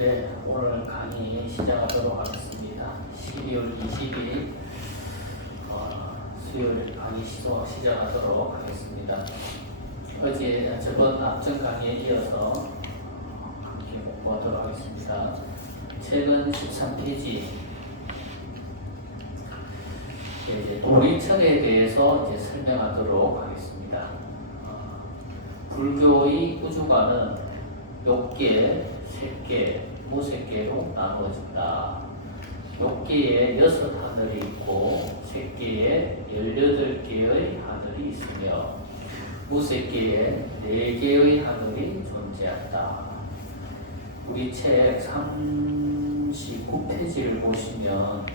네, 오늘 강의 시작하도록 하겠습니다. 12월 20일 수요일 강의 시작하도록 하겠습니다. 어제 저번 앞전 강의에 이어서 함께 공부하도록 하겠습니다. 책은 13페이지 이제 도리천에 대해서 이제 설명하도록 하겠습니다. 불교의 우주관은 욕계, 색계, 무색계로 나누어진다. 욕계에 6하늘이 있고 색계에 18개의 하늘이 있으며 무색계에 4개의 하늘이 존재한다. 우리 책 39페이지를 보시면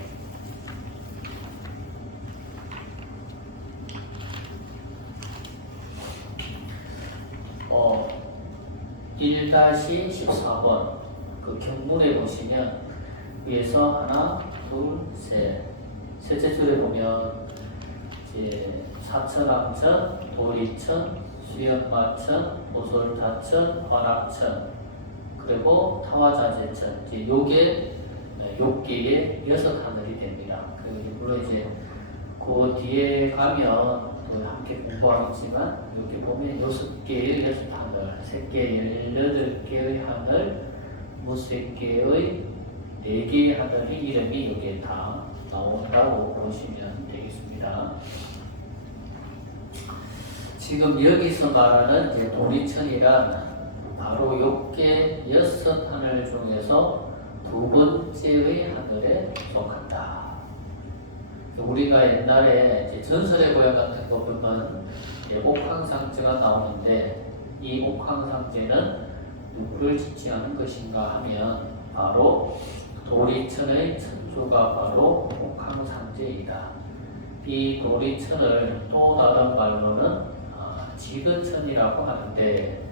1-14번 그 경문에 보시면 위에서 하나, 둘, 셋째 줄에 보면 이제 사천왕천, 도리천, 수연마천, 오솔타천, 화락천, 그리고 타화자재천, 이제 요게 욕계의 6하늘이 됩니다. 물론 이제 그 뒤에 가면 함께 공부하겠지만 여기 보면 6개의 6하늘, 색계 18개의 하늘, 무색계의 4개의 하늘의 이름이 여기에 다 나온다고 보시면 되겠습니다. 지금 여기서 말하는 이제 도리천이란 바로 욕계 6하늘 중에서 2번째의 하늘에 속한다. 우리가 옛날에 이제 전설의 고향 같은 거 보면 옥황상제가 나오는데 이 옥황상제는 누구를 지칭하는 것인가 하면 바로 도리천의 천주가 바로 옥황상제이다. 이 도리천을 또 다른 말로는 지근천이라고 하는데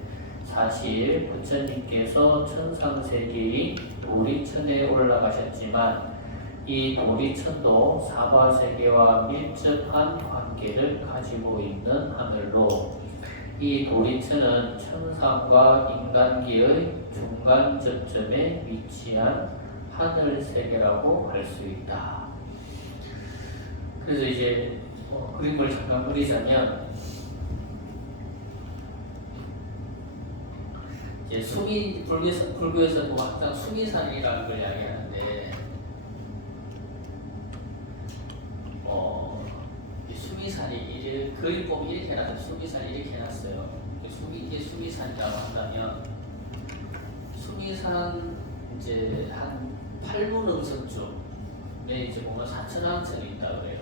사실 부처님께서 천상세계의 도리천에 올라가셨지만 이 도리천도 사바세계와 밀접한 관계를 가지고 있는 하늘로 이 도리천은 천상과 인간계의 중간 저점에 위치한 하늘세계라고 할 수 있다. 그래서 이제 그림을 잠깐 그리자면 이제 불교에서도 항상 수미산이라는 걸 이야기하는데 이 수미산이 그림 보면 이렇게 해놨어요. 수미산이 이렇게 해놨어요. 이게 수미산이라고 한다면 수미산 이제 한 8분음선쯤에 이제 보면 사천왕천이 있다 그래요.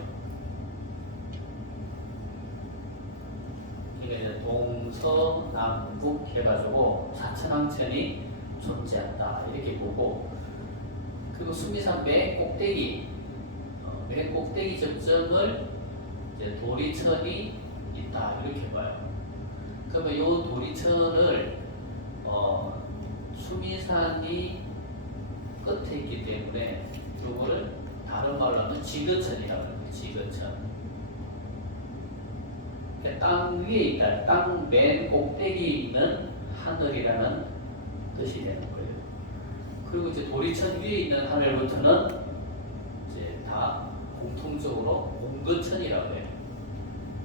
그러니까 동서남북 해가지고 사천왕천이 존재한다 이렇게 보고, 그리고 수미산 맨 꼭대기 점점을 이제 도리천이 있다 이렇게 봐요. 그러면 이 도리천을 수미산이 끝에 있기 때문에 이거를 다른 말로 하면 지거천이라고 해요. 지거천. 그러니까 땅 위에 있다. 땅 맨 꼭대기에 있는 하늘이라는 뜻이 되는 거예요. 그리고 이제 도리천 위에 있는 하늘부터는 이제 다 공통적으로 옹거천이라고 해요.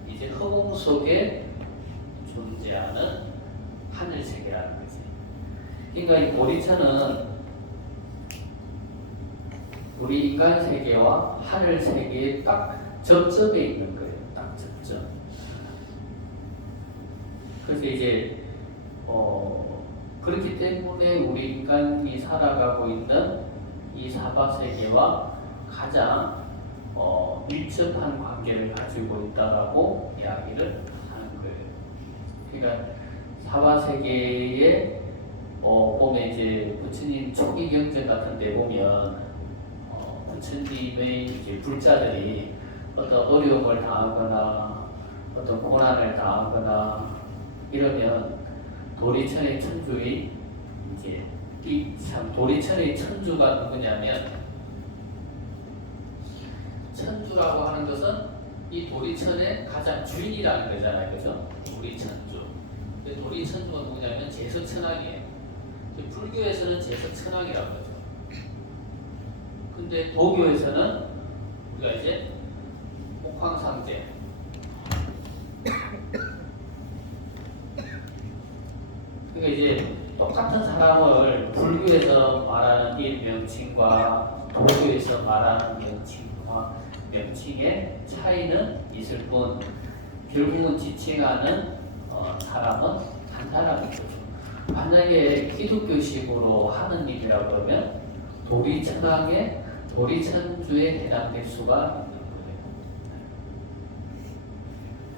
이제 허공 속에 존재하는 하늘 세계라는 거지. 그러니까 이 도리천은 우리 인간 세계와 하늘 세계의 딱 접점에 있는 거예요. 딱 접점. 그래서 이제 그렇기 때문에 우리 인간이 살아가고 있는 이 사바세계와 가장 밀접한 관계를 가지고 있다라고 이야기를 하는 거예요. 그러니까 사바세계에 보면 이제 부처님 초기 경전 같은 데 보면 부처님의 이제 불자들이 어떤 어려움을 당하거나 어떤 고난을 당하거나 이러면 도리천의 천주의 이제 도리천의 천주가 누구냐면, 천주라고 하는 것은 이 도리천의 가장 주인이라는 거잖아요, 그죠? 도리천주. 도리천주가 누구냐면 제서천왕이에요. 불교에서는 제석천왕이라고 하죠. 근데 도교에서는 우리가 이제 옥황상제, 그러니까 이제 똑같은 사람을 불교에서 말하는 이 명칭과 도교에서 말하는 명칭의 차이는 있을 뿐 결국은 지칭하는 사람은 한 사람이죠. 만약에 기독교식으로 하느님이라고 그러면 도리천왕의 도리천주에 해당될 수가 있는 거예요.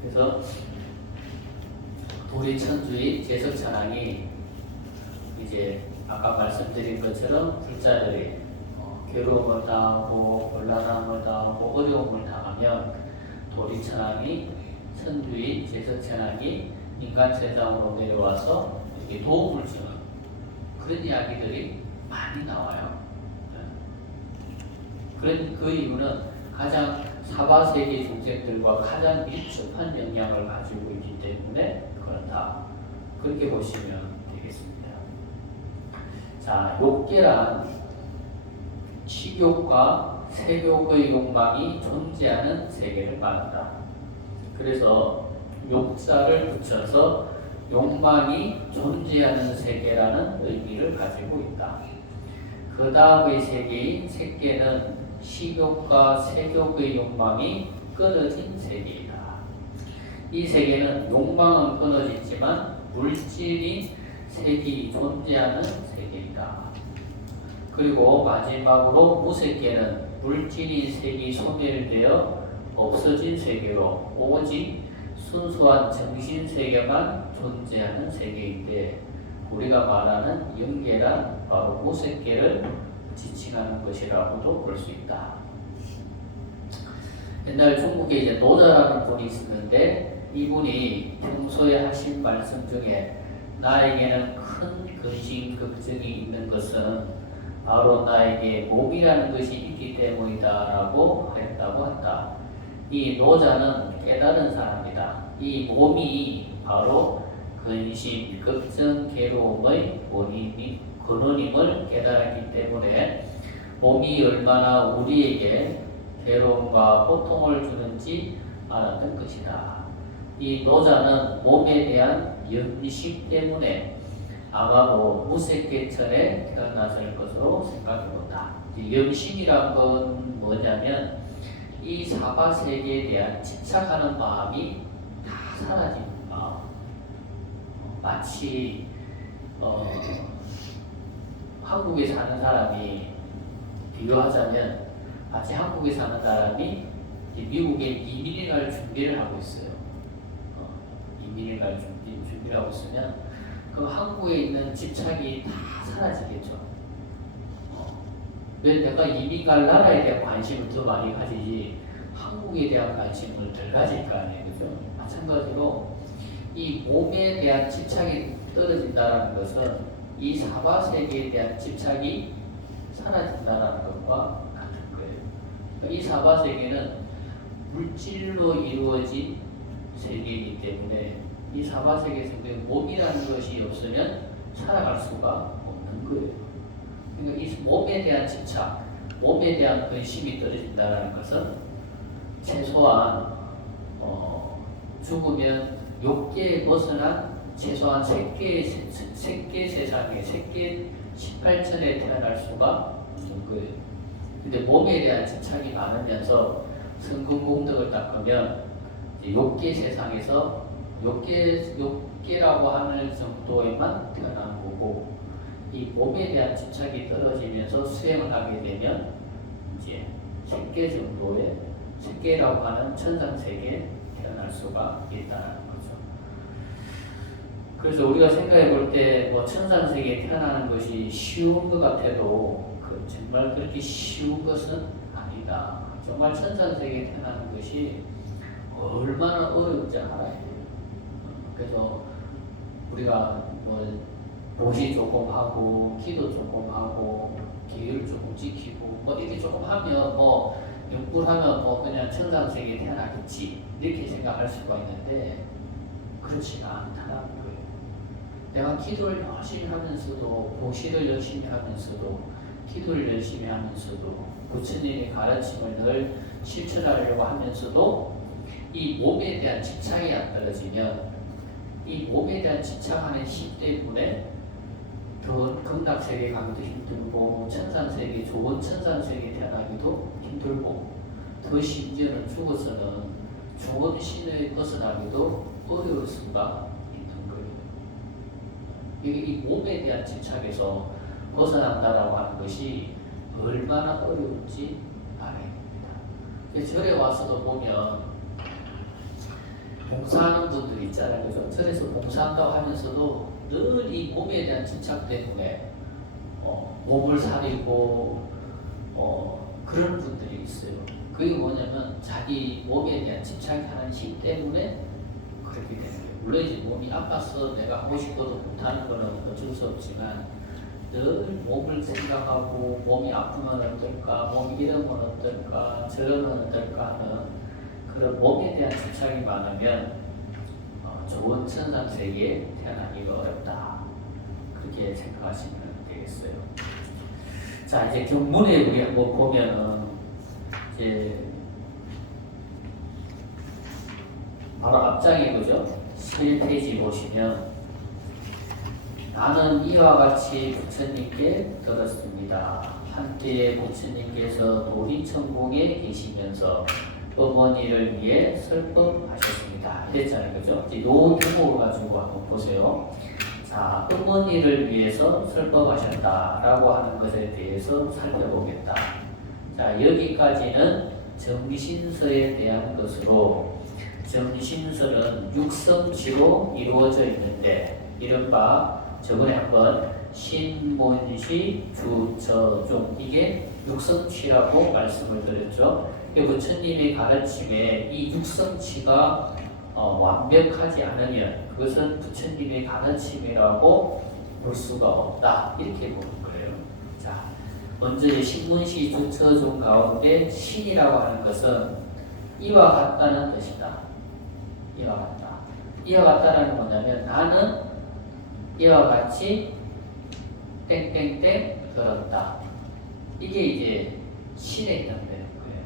그래서 도리천주의 제석천왕이 이제 아까 말씀드린 것처럼 불자들이 괴로움을 당하고 곤란함을 당하고 어려움을 당하면 도리천왕이 천주의 제석천왕이 인간 세상으로 내려와서 이렇게 도움을 주는 그런 이야기들이 많이 나와요. 그런 그 이유는 가장 사바세계 중생들과 가장 밀접한 영향을 가지고 있기 때문에 그렇다. 그렇게 보시면 되겠습니다. 자, 욕계란 식욕과 색욕의 욕망이 존재하는 세계를 말한다. 그래서 욕자를 붙여서 욕망이 존재하는 세계라는 의미를 가지고 있다. 그 다음의 세계인 색계는 식욕과 색욕의 욕망이 끊어진 세계이다. 이 세계는 욕망은 끊어지지만 물질이 색이 존재하는 세계이다. 그리고 마지막으로 무색계는 물질이 색이 소멸되어 없어진 세계로 오직 순수한 정신 세계만 존재하는 세계인데 우리가 말하는 영계란 바로 무색계를 지칭하는 것이라고도 볼 수 있다. 옛날 중국에 이제 노자라는 분이 있었는데 이분이 평소에 하신 말씀 중에 나에게는 큰 근심 걱정이 있는 것은 바로 나에게 몸이라는 것이 있기 때문이다라고 하였다고 한다. 이 노자는 깨달은 사람이다. 이 몸이 바로 근심, 걱정, 괴로움의 근원임을 깨달았기 때문에 몸이 얼마나 우리에게 괴로움과 고통을 주는지 알았던 것이다. 이 노자는 몸에 대한 염식 때문에 아마도 무색계천에 태어났을 것으로 생각해본다. 염심이란 건 뭐냐면 이 사바세계에 대한 집착하는 마음이 다 사라진 마음. 마치 한국에 사는 사람이 비교하자면 마치 한국에 사는 사람이 미국에 이민을 갈 준비를 하고 있어요. 이민을 갈 준비를 하고 있으면 그럼 한국에 있는 집착이 다 사라지겠죠. 왜 내가 이민 갈 나라에 대한 관심을 더 많이 가지지 한국에 대한 관심을 덜 가질 거 아니에요. 그죠? 마찬가지로 이 몸에 대한 집착이 떨어진다는 것은 이 사바세계에 대한 집착이 사라진다는 것과 같은 거예요. 그러니까 이 사바세계는 물질로 이루어진 세계이기 때문에 이 사바세계에서 몸이라는 것이 없으면 살아갈 수가 없는 거예요. 그러니까 이 몸에 대한 집착, 몸에 대한 근심이 떨어진다는 것은 최소한 죽으면 욕계에 벗어난 최소한 색계 세상에 색계 18천에 태어날 수가 없는 거예요. 근데 몸에 대한 집착이 많으면서 성금공덕을 닦으면 욕계 세상에서 욕계라고 하는 정도에만 태어나는 거고 이 몸에 대한 집착이 떨어지면서 수행을 하게 되면 이제 색계 정도의 색계라고 하는 천상세계에 태어날 수가 있다는 거죠. 그래서 우리가 생각해 볼 때 뭐 천상세계에 태어나는 것이 쉬운 것 같아도 정말 그렇게 쉬운 것은 아니다. 정말 천상세계에 태어나는 것이 얼마나 어려운지 알아야 돼요. 그래서 우리가 뭐 보시 조금 하고 기도 조금 하고 기회를 조금 지키고 뭐 이렇게 조금 하면 뭐 육불하면 뭐 그냥 천상세계에 태어나겠지 이렇게 생각할 수가 있는데 그렇지가 않다는 거예요. 내가 기도를 열심히 하면서도, 고시를 열심히 하면서도, 기도를 열심히 하면서도, 부처님의 가르침을 늘 실천하려고 하면서도 이 몸에 대한 집착이 안 떨어지면, 이 몸에 대한 집착하는 힘 때문에 더 극락세계 가기도 힘들고, 천상세계, 좋은 천상세계에 태어나기도 힘들고, 더 심지어는 죽어서는 좋은 신을 벗어나기도 어려울 수가 있는 거예요. 이게 이 몸에 대한 집착에서 벗어난다라고 하는 것이 얼마나 어려운지 알아야 됩니다. 절에 와서도 보면 봉사하는 분들 있잖아요. 그죠? 절에서 봉사한다고 하면서도 늘 이 몸에 대한 집착 때문에 몸을 사리고 그런 분들이 있어요. 그게 뭐냐면 자기 몸에 대한 집착하는 힘 때문에 그렇게 되는 거예요. 물론 이제 몸이 아파서 내가 하고 싶어도 못하는 거는 어쩔 수 없지만 늘 몸을 생각하고 몸이 아프면 어떨까, 몸이 이러면 어떨까, 저러면 어떨까 하는 그런 몸에 대한 집착이 많으면 좋은 천상세계에 태어나기가 어렵다. 그렇게 생각하시면 되겠어요. 자, 이제 경문에 우리 한번 보면은 이제 바로 앞장에 그죠? 11페이지 보시면 나는 이와 같이 부처님께 들었습니다. 한때 부처님께서 도리천공에 계시면서 어머니를 위해 설법하셨습니다. 이랬잖아요. 그죠? 이 대목을 가지고 한번 보세요. 자, 어머니를 위해서 설법하셨다라고 하는 것에 대해서 살펴보겠다. 자, 여기까지는 정신설에 대한 것으로, 정신설은 육성시로 이루어져 있는데, 이른바 저번에 한번 신문시 주처중, 이게 육성치라고 말씀을 드렸죠. 부처님의 가르침에 이 육성치가 완벽하지 않으면 그것은 부처님의 가르침이라고 볼 수가 없다. 이렇게 보는 거예요. 자, 먼저 신문시 주처중 가운데 신이라고 하는 것은 이와 같다는 뜻이다. 이와 같다. 이와 같다는 뭐냐면 나는 이와 같이 땡땡땡 들었다. 이게 이제 신에 해당되는 거예요.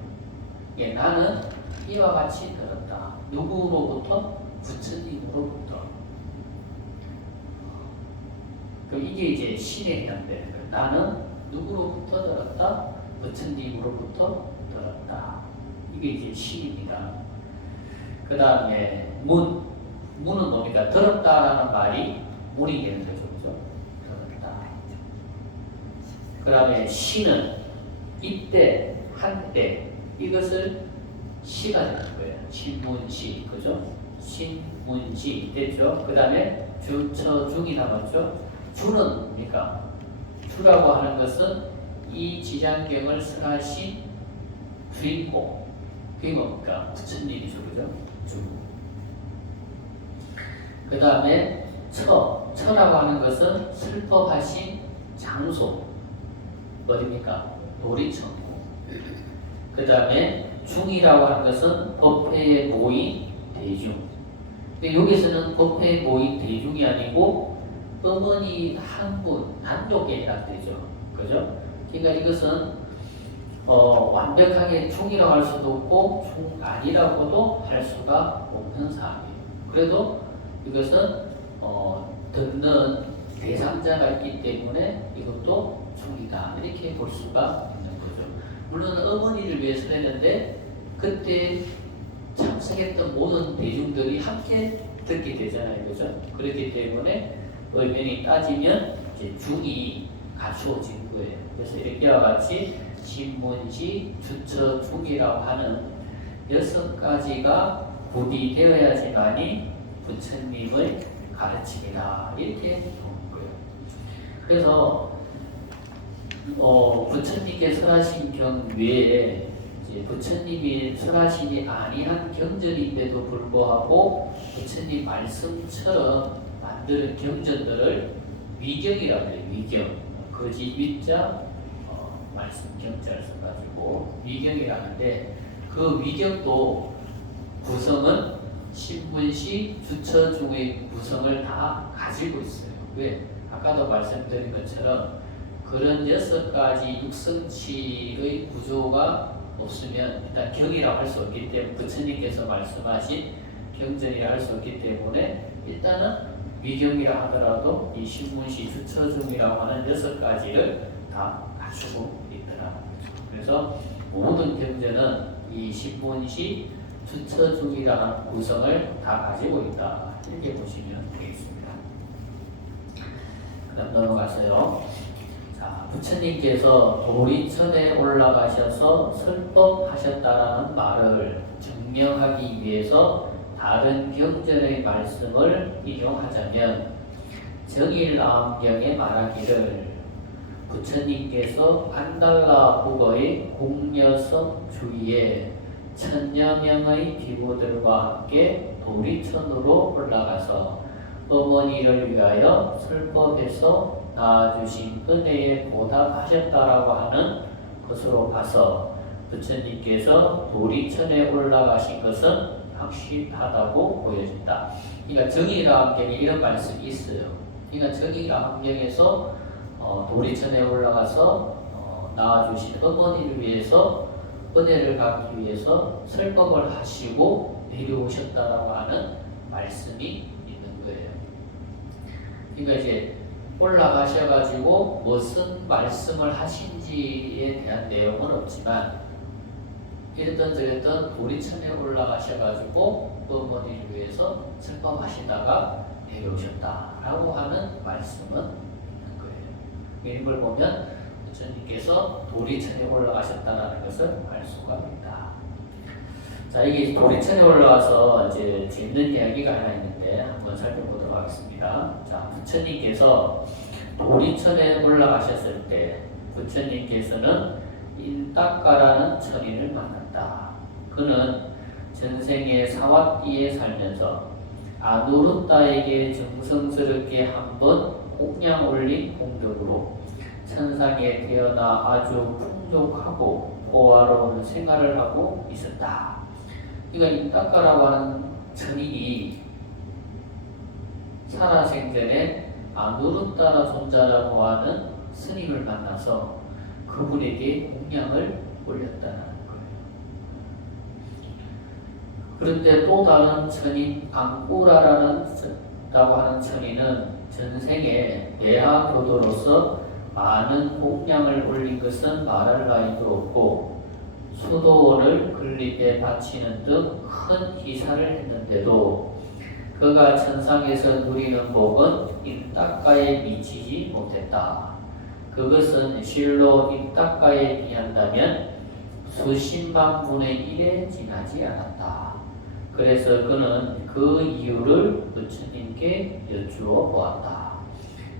예, 나는 이와 같이 들었다. 누구로부터? 부처님으로부터. 그럼 이게 이제 신에 해당되는 거예요. 나는 누구로부터 들었다? 부처님으로부터 들었다. 이게 이제 신입니다. 그 다음에 문은 뭡니까? 들었다라는 말이 문이 되는 거죠. 그죠? 들었다. 그 다음에 시는 이때, 한때, 이것을 시가 되는 거예요. 신문시, 그죠? 신문시 됐죠? 그 다음에 주처중이 남았죠? 주는 뭡니까? 주라고 하는 것은 이 지장경을 설하신 주인공. 그게 뭡니까? 부처님이죠, 그죠? 주. 그 다음에 처라고 하는 것은 설법하신 장소. 어디입니까? 도리천공. 그 다음에 중이라고 하는 것은 법회에 모인 대중. 여기서는 법회에 모인 대중이 아니고 어머니 한 분, 단독에 해당되죠. 그죠? 그러니까 이것은 완벽하게 중이라고 할 수도 없고 중 아니라고도 할 수가 없는 사항이에요. 그래도 이것은 듣는 대상자가 있기 때문에 이것도 중이다. 이렇게 볼 수가 있는 거죠. 물론 어머니를 위해서 했는데 그때 참석했던 모든 대중들이 함께 듣게 되잖아요. 그죠? 그렇기 때문에 의면이 따지면 이제 중이 갖추어진 거예요. 그래서 이렇게와 같이 신문시, 주처, 중이라고 하는 6가지가 구비되어야지만이 부처님의 가르침이다. 이렇게 보는 거예요. 그래서 부처님께 설하신 경 외에 이제 부처님이 설하시지 아니한 경전인데도 불구하고 부처님 말씀처럼 만드는 경전들을 위경이라고 해요. 위경. 거짓 위자 말씀 경자를 써가지고 위경이라는데 그 위경도 구성은 신문시 주처중의 구성을 다 가지고 있어요. 왜? 아까도 말씀드린 것처럼 그런 6가지 육성치의 구조가 없으면 일단 경이라고 할 수 없기 때문에 부처님께서 말씀하신 경전이라 할 수 없기 때문에 일단은 위경이라 하더라도 이 신문시 주처중이라고 하는 6가지를 다 갖추고 있더라는 거죠. 그래서 모든 경전은 이 신문시 주처중이라는 구성을 다 가지고 있다. 이렇게 보시면 되겠습니다. 그 다음 넘어가서요. 자, 부처님께서 도리천에 올라가셔서 설법하셨다라는 말을 증명하기 위해서 다른 경전의 말씀을 인용하자면 정일암경에 말하기를 부처님께서 안달라 국어의 공여성 주위에 천여 명의 비구들과 함께 도리천으로 올라가서 어머니를 위하여 설법해서 낳아주신 은혜에 보답하셨다라고 하는 것으로 봐서 부처님께서 도리천에 올라가신 것은 확실하다고 보여진다. 그러니까 정의라암경에 이런 말씀이 있어요. 그러니까 정의라암경에서 도리천에 올라가서 낳아주신 어머니를 위해서 은혜를 갚기 위해서 설법을 하시고 내려오셨다라고 하는 말씀이 있는 거예요. 그러니까 이제 올라가셔가지고 무슨 말씀을 하신지에 대한 내용은 없지만 이랬던 저랬던 도리천에 올라가셔가지고 어머니를 위해서 설법하시다가 내려오셨다라고 하는 말씀은 있는 거예요. 이걸 보면 부처님께서 도리천에 올라가셨다라는 것을 알 수가 있다. 자, 이게 도리천에 올라와서 이제 재밌는 이야기가 하나 있는데 한번 살펴보도록 하겠습니다. 자, 부처님께서 도리천에 올라가셨을 때 부처님께서는 인따까라는 천인을 만났다. 그는 전생에 사왓디에 살면서 아누르따에게 정성스럽게 한번 공양 올린 공덕으로 천상에 태어나 아주 풍족하고 고화로운 생활을 하고 있었다. 그러니까 인따까라고 하는 천인이 살아생전에 아누르따라 존자라고 하는 스님을 만나서 그분에게 공양을 올렸다는 거예요. 그런데 또 다른 천인 앙꾸라라고 하는 천인은 전생에 예하교도로서 많은 공양을 올린 것은 말할 나위도 없고 수도원을 건립에 바치는 등 큰 기사를 했는데도 그가 천상에서 누리는 복은 인따까에 미치지 못했다. 그것은 실로 인따까에 비한다면 수십만 분의 1에 지나지 않았다. 그래서 그는 그 이유를 부처님께 여쭈어 보았다.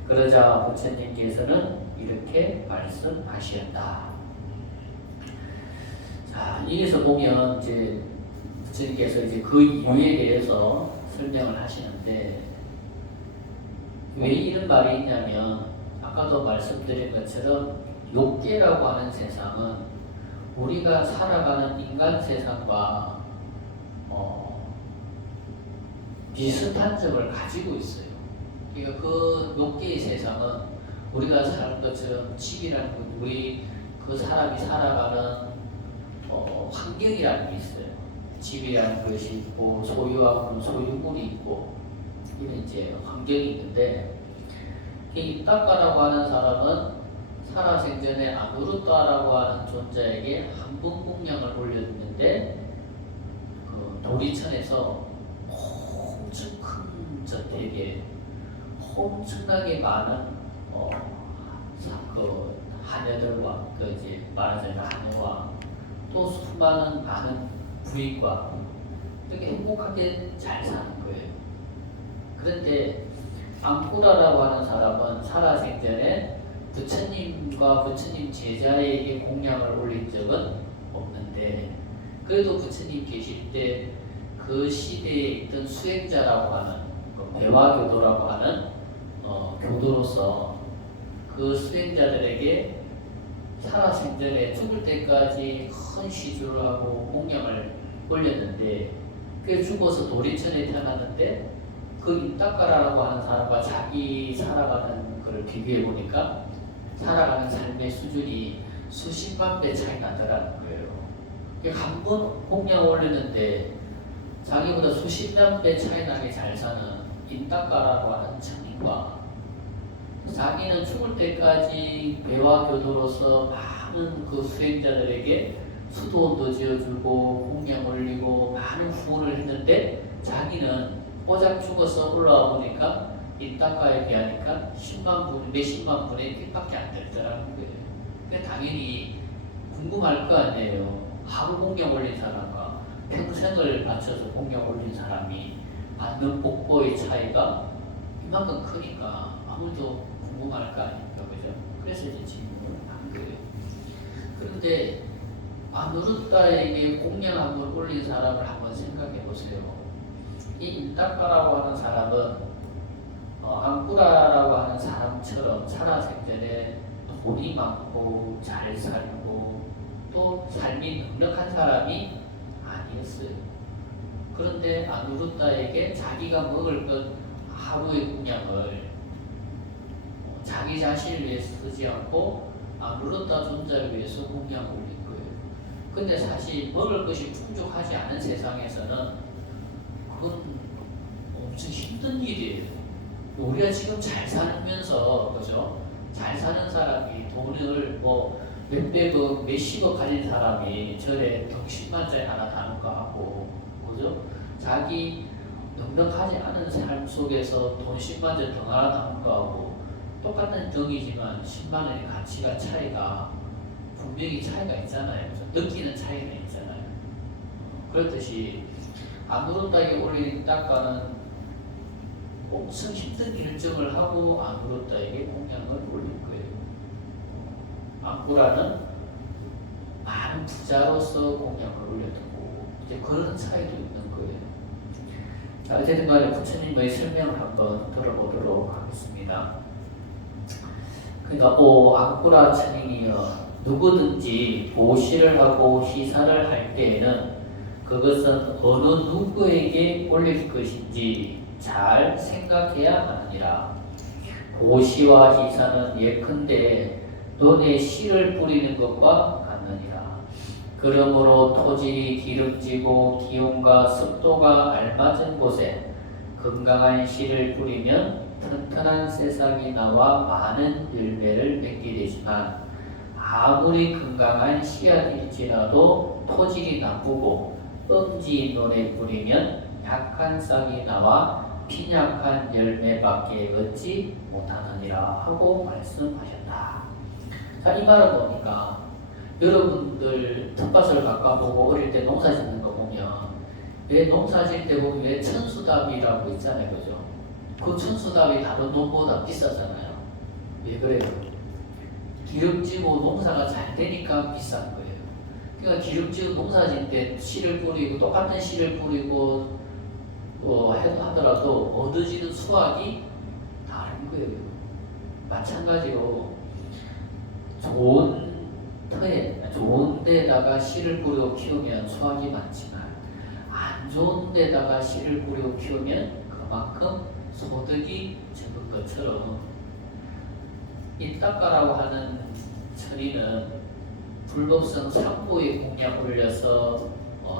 그러자 부처님께서는 이렇게 말씀하셨다. 자, 여기서 보면 이제 부처님께서 이제 그 이유에 대해서 설명을 하시는데 왜 이런 말이 있냐면 아까도 말씀드린 것처럼 욕계라고 하는 세상은 우리가 살아가는 인간 세상과 비슷한 점을 가지고 있어요. 그러니까 그 욕계의 세상은 우리가 사는 것처럼 집이라는 것, 우리 그 사람이 살아가는 환경이라는 게 있어요. 집이라는 것이 있고 소유하고 소유물이 있고 이런 이제 환경이 있는데 이 따까라고 하는 사람은 살아생전에 아누르따라고 하는 존재에게 한 번 공양을 올렸는데 그 도리천에서 엄청 큰 저택에 엄청나게 많은 그 하녀들과 그 이제 말하자면 하녀와 또 수많은 많은 부인과 되게 행복하게 잘 사는 거예요. 그런데 앙꾸라라고 하는 사람은 살아생전에 부처님과 부처님 제자에게 공양을 올린 적은 없는데 그래도 부처님 계실 때 그 시대에 있던 수행자라고 하는 배화교도라고 하는 교도로서 그 수행자들에게 살아생전에 죽을 때까지 큰 시주를 하고 공양을 올렸는데 그 죽어서 도리천에 태어났는데 그 인따까라고 하는 사람과 자기 살아가는 걸 비교해 보니까 살아가는 삶의 수준이 수십만 배 차이 나더라는 거예요. 한 번 공양 올리는데 자기보다 수십만 배 차이 나게 잘 사는 인따까라고 하는 청인과 자기는 죽을 때까지 배와 교도로서 많은 그 수행자들에게 수도원도 지어주고 공양 올리고 많은 후원을 했는데 자기는 오작 죽어서 올라와 보니까 인따까에 비하니까 10만 분, 몇십만 분의 픽밖에 안 됐더라는 거예요. 그러니까 당연히 궁금할 거 아니에요. 하루 공양 올린 사람과 평생을 바쳐서 공양 올린 사람이 받는 복보의 차이가 이만큼 크니까 아무도 궁금할 거 아닙니까, 그죠? 그래서 이제 질문을 한 거예요. 그런데 아누르타에게 공양 한번 올린 사람을 한번 생각해 보세요. 이 인따까라고 하는 사람은 앙꾸라라고 하는 사람처럼 살아생전에 돈이 많고 잘 살고 또 삶이 넉넉한 사람이 아니었어요. 그런데 아누르타에게 자기가 먹을 것 하루의 공양을 자기 자신을 위해서 쓰지 않고 아누르타 존자를 위해서 공양을 올린 거예요. 근데 사실 먹을 것이 풍족하지 않은 세상에서는 그건 엄청 힘든 일이에요. 우리가 지금 잘 살면서, 그죠? 잘 사는 사람이 돈을 몇백억, 몇십억 가진 사람이 절에 덕심만짜리 하나 다는 거 하고, 그죠? 자기 넉넉하지 않은 삶 속에서 돈 10만짜리 등 하나 다는 거 하고, 똑같은 덩이지만 10만 원의 가치가 차이가 분명히 차이가 있잖아요. 그죠? 느끼는 차이가 있잖아요. 그렇듯이 아누르타에게 올린 따까는 엄청 힘든 결정을 하고 아누르타에게 공양을 올린 거예요. 앙꾸라는 많은 부자로서 공양을 올려두고 이제 그런 차이도 있는 거예요. 자, 어쨌든 간에 부처님의 설명을 한번 들어보도록 하겠습니다. 그러니까 앙꾸라 천인이여, 누구든지 보시를 하고 시사를 할 때에는 그것은 어느 누구에게 올릴 것인지 잘 생각해야 하느니라. 보시와 시사는 예컨대 논에 씨를 뿌리는 것과 같느니라. 그러므로 토질이 기름지고 기온과 습도가 알맞은 곳에 건강한 씨를 뿌리면 튼튼한 새싹이 나와 많은 열매를 맺게 되지만, 아무리 건강한 씨앗일지라도 토질이 나쁘고 뻥지인 논에 뿌리면 약한 싹이 나와 빈약한 열매밖에 얻지 못하느니라 하고 말씀하셨다. 자, 이 말은 뭡니까? 여러분들 텃밭을 가까보고 어릴 때 농사 짓는 거 보면 왜 농사 짓을 때 보면 왜 천수답이라고 있잖아요, 그죠? 그 천수답이 다른 농보다 비싸잖아요. 왜 그래요? 기름지고 농사가 잘 되니까 비싼 거예요. 그러니까 기름지고 농사 짓을 때 씨를 뿌리고 똑같은 씨를 뿌리고 하더라도 얻어지는 수확이 다른 거예요. 마찬가지로 좋은 터에, 좋은 데다가 씨를 뿌리고 키우면 수확이 많지만 안 좋은 데다가 씨를 뿌리고 키우면 그만큼 소득이 적은 것처럼, 인따까라고 하는 천리는 불법성 3보의 공약을 올려서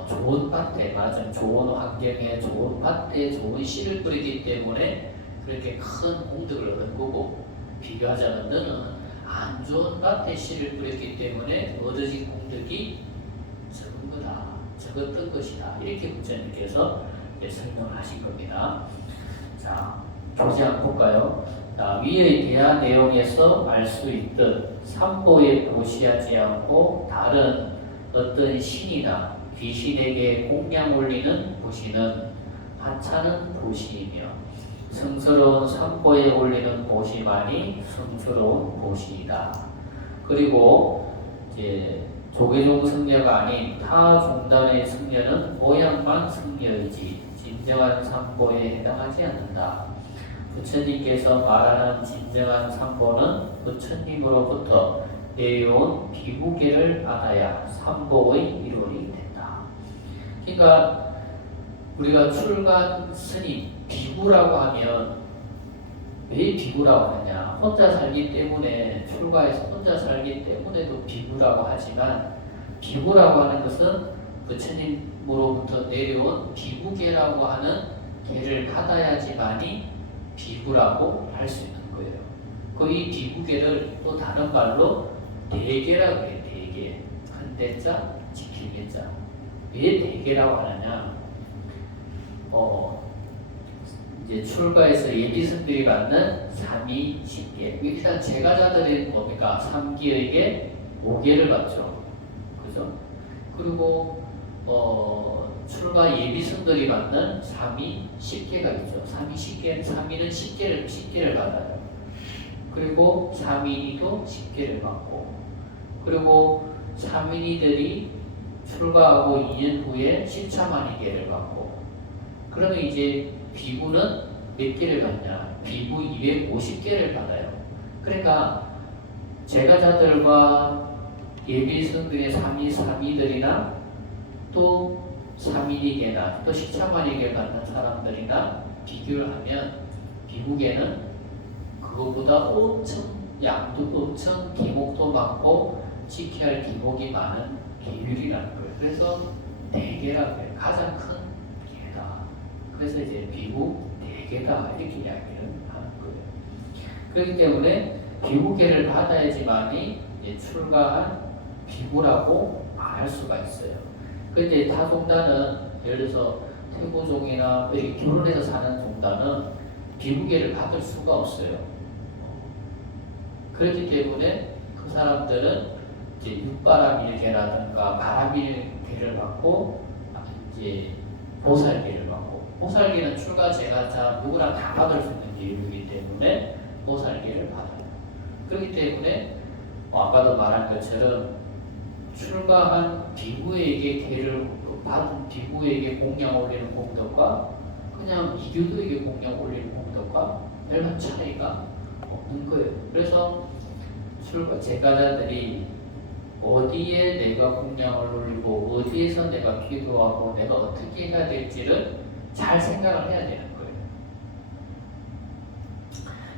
좋은 밭에, 맞아, 좋은 환경에, 좋은 밭에 좋은 씨를 뿌리기 때문에 그렇게 큰 공덕을 얻은 거고, 비교하자면 너는 안 좋은 밭에 씨를 뿌렸기 때문에 얻어진 공덕이 적은 거다, 적었던 것이다, 이렇게 부처님께서 설명을 하신 겁니다. 자, 교재 한번 볼까요? 자, 위의 대화 내용에서 알 수 있듯 삼보에 보시하지 않고 다른 어떤 신이나 귀신에게 공양 올리는 보시는 하찮은 보시이며, 성스러운 삼보에 올리는 보시만이 성스러운 보시이다. 그리고 이제 조계종 승려가 아닌 타 종단의 승려는 모양만 승려이지 진정한 삼보에 해당하지 않는다. 부처님께서 말하는 진정한 삼보는 부처님으로부터 내려온 비무계를 알아야 삼보의 이론이 된다. 그러니까 우리가 출간 스님 비구라고 하면 왜 비구라고 하느냐? 혼자 살기 때문에 출가해서 혼자 살기 때문에도 비구라고 하지만 비구라고 하는 것은 부처님으로부터 내려온 비구계라고 하는 계를 받아야지만이 비구라고 할 수 있는 거예요. 그 이 비구계를 또 다른 말로 대계라고 해요. 대계. 큰 대자, 지킬 계자. 왜 대계라고 하느냐? 이제 출가해서 예비승들이 받는 3위 10계. 일단 제가자들이 뭡니까? 3기에게 5계를 받죠. 그죠? 그리고 출가 예비승들이 받는 3위 10계가 있죠. 3위 10계, 3위는 10계를 받아요. 그리고 3위도 10계를 받고, 그리고 3위들이 출가하고 2년 후에 10차만이계를 받고, 그러면 이제 비구는 몇 개를 받냐? 비구 250개를 받아요. 그러니까 제가자들과 예비승들의 3위들이나 또 3위계나 또 10차만이계 받는 사람들이나 비교를 하면 비구계는 그거보다 엄청 양도 엄청 기목도 많고 지켜야 할 기목이 많은 계율이라는 거예요. 그래서 대계라고 해요. 가장 큰 계다. 그래서 이제 비구 대계다 이렇게 이야기를 하는 거예요. 그렇기 때문에 비구계를 받아야지만이 출가한 비구라고 말할 수가 있어요. 그런데 타 종단은 예를 들어서 태고종이나 이렇게 결혼해서 사는 종단은 비구계를 받을 수가 없어요. 그렇기 때문에 그 사람들은 이제 육바라밀계라든가 바라밀계를 받고 이제 보살계를 받고, 보살계는 출가 제가자 누구나 다 받을 수 있는 계율이기 때문에 보살계를 받아요. 그렇기 때문에 아까도 말한 것처럼 출가한 비구에게 계를 받은 비구에게 공양 올리는 공덕과 그냥 이교도에게 공양 올리는 공덕과 별반 차이가 없는 거예요. 그래서 출가 제가자들이 어디에 내가 공양을 올리고 어디에서 내가 기도하고 내가 어떻게 해야 될지를 잘 생각을 해야 되는 거예요.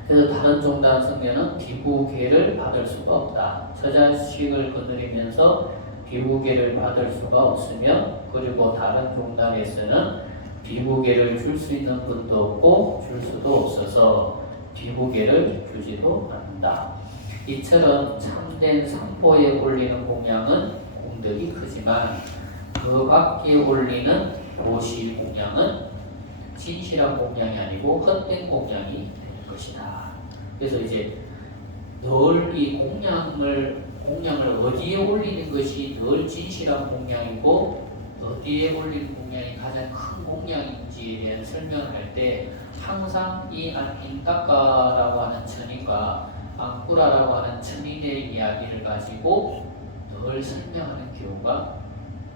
그래서 다른 종단 성녀는 비구계를 받을 수가 없다. 처자식을 거느리면서 비구계를 받을 수가 없으며, 그리고 다른 종단에서는 비구계를 줄 수 있는 분도 없고 줄 수도 없어서 비구계를 주지도 않는다. 이처럼 참된 삼보에 올리는 공양은 공덕이 크지만 그 밖에 올리는 도시 공양은 진실한 공양이 아니고 헛된 공양이 되는 것이다. 그래서 이제 늘 이 공양을 어디에 올리는 것이 늘 진실한 공양이고 어디에 올리는 공양이 가장 큰 공양인지에 대한 설명을 할 때 항상 이 인타카라고 하는 천인과 앙꾸라라고 하는 천인의 이야기를 가지고 늘 설명하는 경우가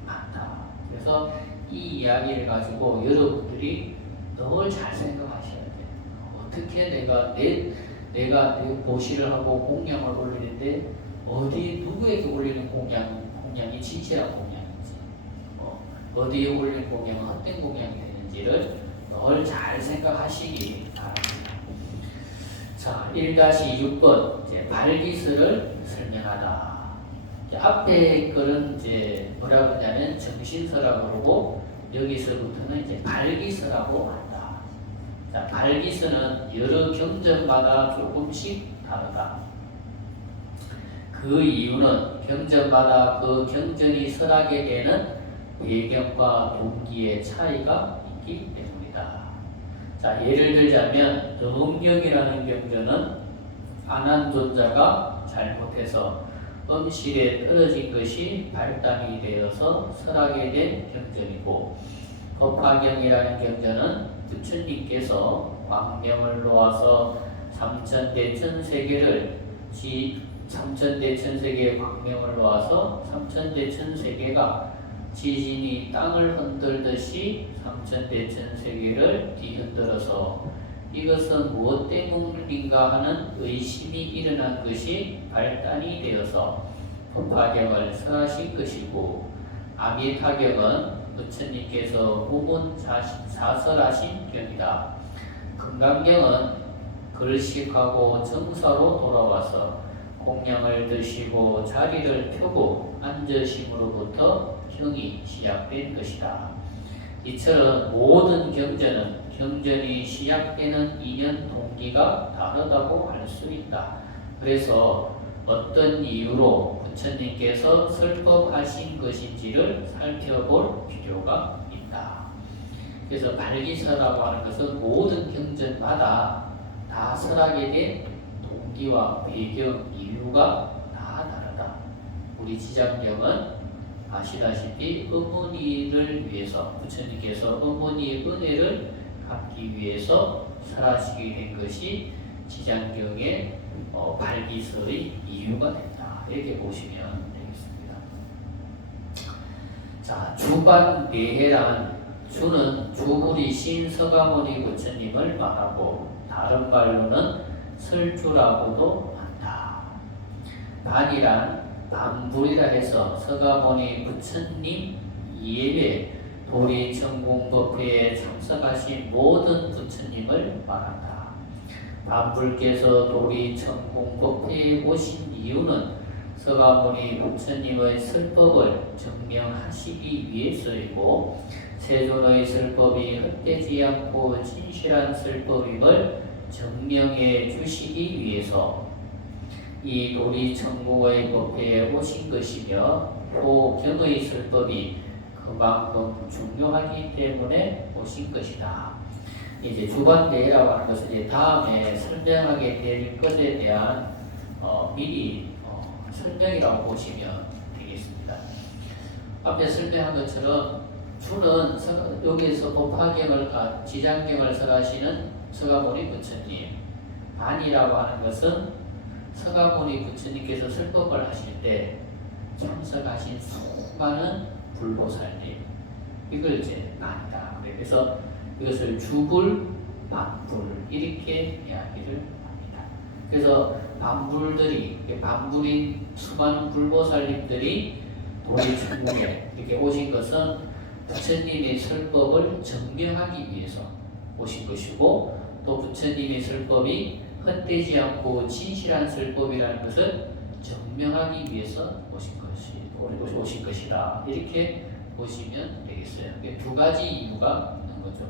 많다. 그래서 이 이야기를 가지고 여러분들이 늘 잘 생각하셔야 돼요. 어떻게 내가 내 보시를 하고 공양을 올리는데 어디 누구에게 올리는 공양이 진실한 공양인지, 어디에 올리는 공양은 헛된 공양이 되는지를 늘 잘 생각하시기 바랍니다. 자, 1-6번 이제 발기스를 설명하다. 앞에 거는 이제 뭐라고 하냐면 정신서라고 그러고 여기서부터는 이제 발기스라고 한다. 자, 발기스는 여러 경전마다 조금씩 다르다. 그 이유는 경전마다 그 경전이 설하게 되는 배경과 동기의 차이가 있기 때문이다. 자, 예를 들자면 음경이라는 경전은 안한존자가 잘못해서 음실에 떨어진 것이 발단이 되어서 설하게 된 경전이고, 법화경이라는 경전은 부처님께서 광명을 놓아서 삼천대천세계를 삼천대천세계의 광명을 놓아서 삼천대천세계가 지진이 땅을 흔들듯이 삼천대천세계를 뒤흔들어서 이것은 무엇 때문인가 하는 의심이 일어난 것이 발단이 되어서 법화경을 설하신 것이고, 아미타경은 부처님께서 우문사설하신 경이다. 금강경은 걸식하고 정사로 돌아와서 공양을 드시고 자리를 펴고 앉으심으로부터 경이 시작된 것이다. 이처럼 모든 경전이 시작되는 인연 동기가 다르다고 할 수 있다. 그래서 어떤 이유로 부처님께서 설법하신 것인지를 살펴볼 필요가 있다. 그래서 발기설하고 하는 것은 모든 경전마다 다 설하게 된 동기와 배경, 이유가 다 다르다. 우리 지장경은 아시다시피 어머니를 위해서 부처님께서 어머니의 은혜를 갚기 위해서 설하시게 된 것이 지장경의 발기설의 이유가 된다. 이렇게 보시면 되겠습니다. 자, 주반대해란 주는 주불이신 서가모니 부처님을 말하고 다른 말로는 설주라고도 한다. 반이란 반불이라 해서 서가모니 부처님 이외에 도리천공법회에 참석하신 모든 부처님을 말한다. 반불께서 도리천공법회에 오신 이유는 서가모니 부처님의 설법을 증명하시기 위해서이고 세존의 설법이 헛되지 않고 진실한 설법임을 증명해 주시기 위해서 이 도리천공의 법회에 오신 것이며 또 경의 설법이 그만큼 중요하기 때문에 오신 것이다. 이제 주반대라고 하는 것은 이제 다음에 설명하게 될 것에 대한 미리 설명이라고 보시면 되겠습니다. 앞에 설명한 것처럼 주는 여기에서 법화경을 지장경을 설하시는 서가모니 부처님, 반이라고 하는 것은 서가모니 부처님께서 설법을 하실 때 참석하신 수많은 불보살님, 이걸 이제 반이다. 그래서 이것을 주불, 반불 이렇게 이야기를 합니다. 그래서 반불인 수많은 불보살님들이 도리천공에 이렇게 오신 것은 부처님의 설법을 증명하기 위해서 오신 것이고 또 부처님의 설법이 헛되지 않고 진실한 설법이라는 것을 증명하기 위해서 오신 것이다. 이렇게 보시면 되겠어요. 두 가지 이유가 있는 거죠.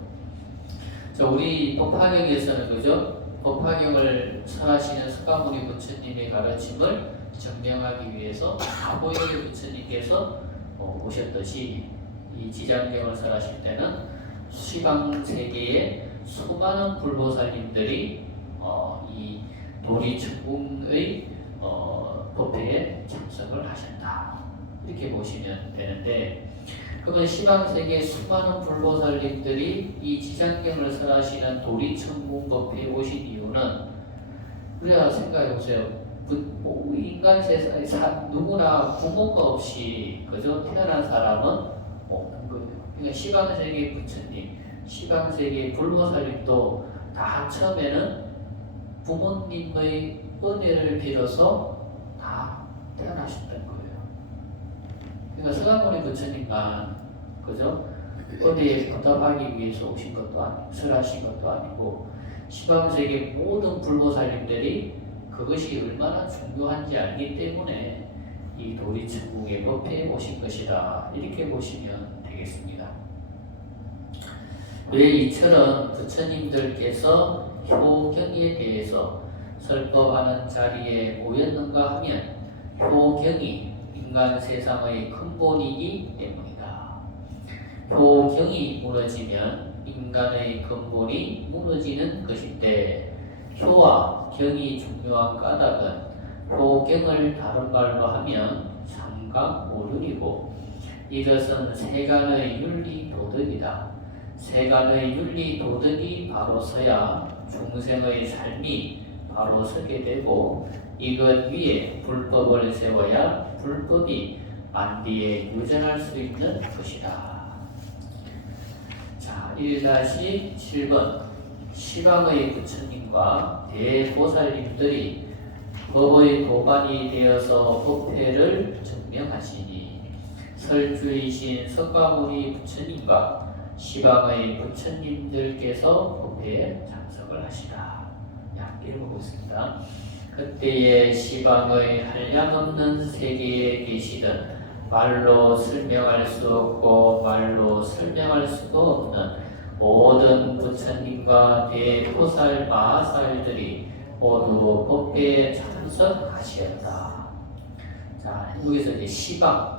자, 우리 법화경에서는 그죠? 법화경을 설하시는 서가모니 부처님의 가르침을 증명하기 위해서 아보요리 부처님께서 오셨듯이 이 지장경을 설하실 때는 시방세계의 수많은 불보살님들이 이 도리천공의 법회에 참석을 하셨다. 이렇게 보시면 되는데 그러면 시방세계의 수많은 불보살님들이 이 지장경을 설하시는 도리천공 법회에 오신 이유는 우리가 생각해 보세요. 인간 세상에 누구나 부모가 없이 그저 태어난 사람은 없는 거예요. 그러니까 시방세계 부처님, 시방세계 불보살님도 다 처음에는 부모님의 은혜를 빌어서 다 태어나셨던 거예요. 그러니까 서가모니 부처님만 그죠? 어디에 보답하기 위해서 오신 것도 아니고 설하신 것도 아니고 시방세계 모든 불보살님들이 그것이 얼마나 중요한지 알기 때문에 이 도리천공의 법회에 오신 것이다. 이렇게 보시면 되겠습니다. 왜 이처럼 부처님들께서 효경에 대해서 설법하는 자리에 모였는가 하면 효경이 인간 세상의 근본이기 때문이다. 효경이 무너지면 인간의 근본이 무너지는 것인데 효와 경이 중요한 까닭은 효경을 다른 말로 하면 삼각오륜이고 이것은 세간의 윤리 도덕이다. 세간의 윤리 도덕이 바로 서야 중생의 삶이 바로 서게 되고 이것 위에 불법을 세워야 불법이 만디에 유전할 수 있는 것이다. 자, 1-7번 시방의 부처님과 대보살님들이 법의 도반이 되어서 법회를 증명하시니 설주이신 석가모니 부처님과 시방의 부처님들께서 법회에 참석을 하시다. 읽어보고 있습니다. 그때에 시방의 한량없는 세계에 계시던 말로 설명할 수 없고 말로 설명할 수도 없는 모든 부처님과 대보살 마살들이 모두 법회에 참석하시었다. 자, 여기서 이제 시방,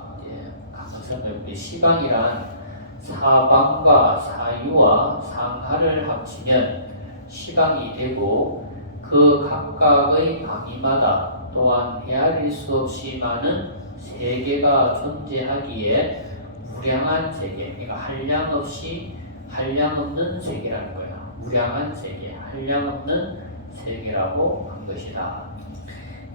강성을 시방이란 사방과 사유와 상하를 합치면 시방이 되고 그 각각의 방위마다 또한 헤아릴 수 없이 많은 세계가 존재하기에 무량한 세계, 그러니까 한량없는 세계라는 거야. 무량한 세계, 한량없는 세계라고 한 것이다.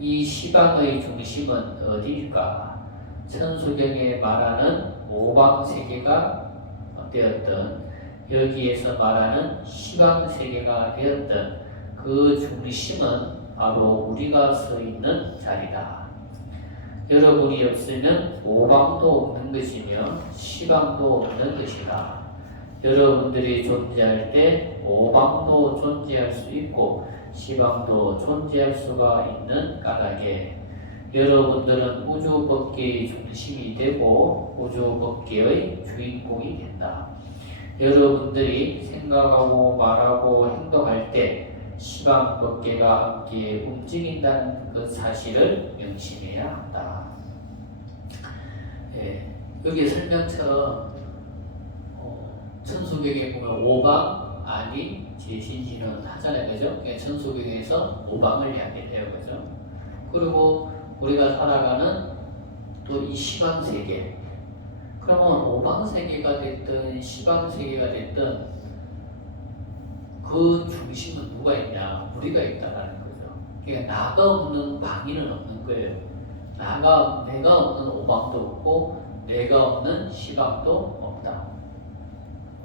이 시방의 중심은 어디일까? 천수경에 말하는 오방세계가 되었던, 여기에서 말하는 시방세계가 되었던 그 중심은 바로 우리가 서 있는 자리다. 여러분이 없으면 오방도 없는 것이며 시방도 없는 것이다. 여러분들이 존재할 때 오방도 존재할 수 있고 시방도 존재할 수가 있는 까닭에 여러분들은 우주법계의 중심이 되고 우주법계의 주인공이 된다. 여러분들이 생각하고 말하고 행동할 때 시방법계가 함께 움직인다는 그 사실을 명심해야 한다. 여기 설명처럼 천수경에 보면 오방, 아니, 제신신은 하잖아요. 그죠? 천수경에서 오방을 이야기해요. 그죠? 그리고 우리가 살아가는 또 이 시방세계, 그러면 오방세계가 됐든 시방세계가 됐든 그 중심은 누가 있냐? 우리가 있다라는 거죠. 그러니까 나가 없는 방위는 없는 거예요. 내가 없는 오방도 없고 내가 없는 시방도 없다.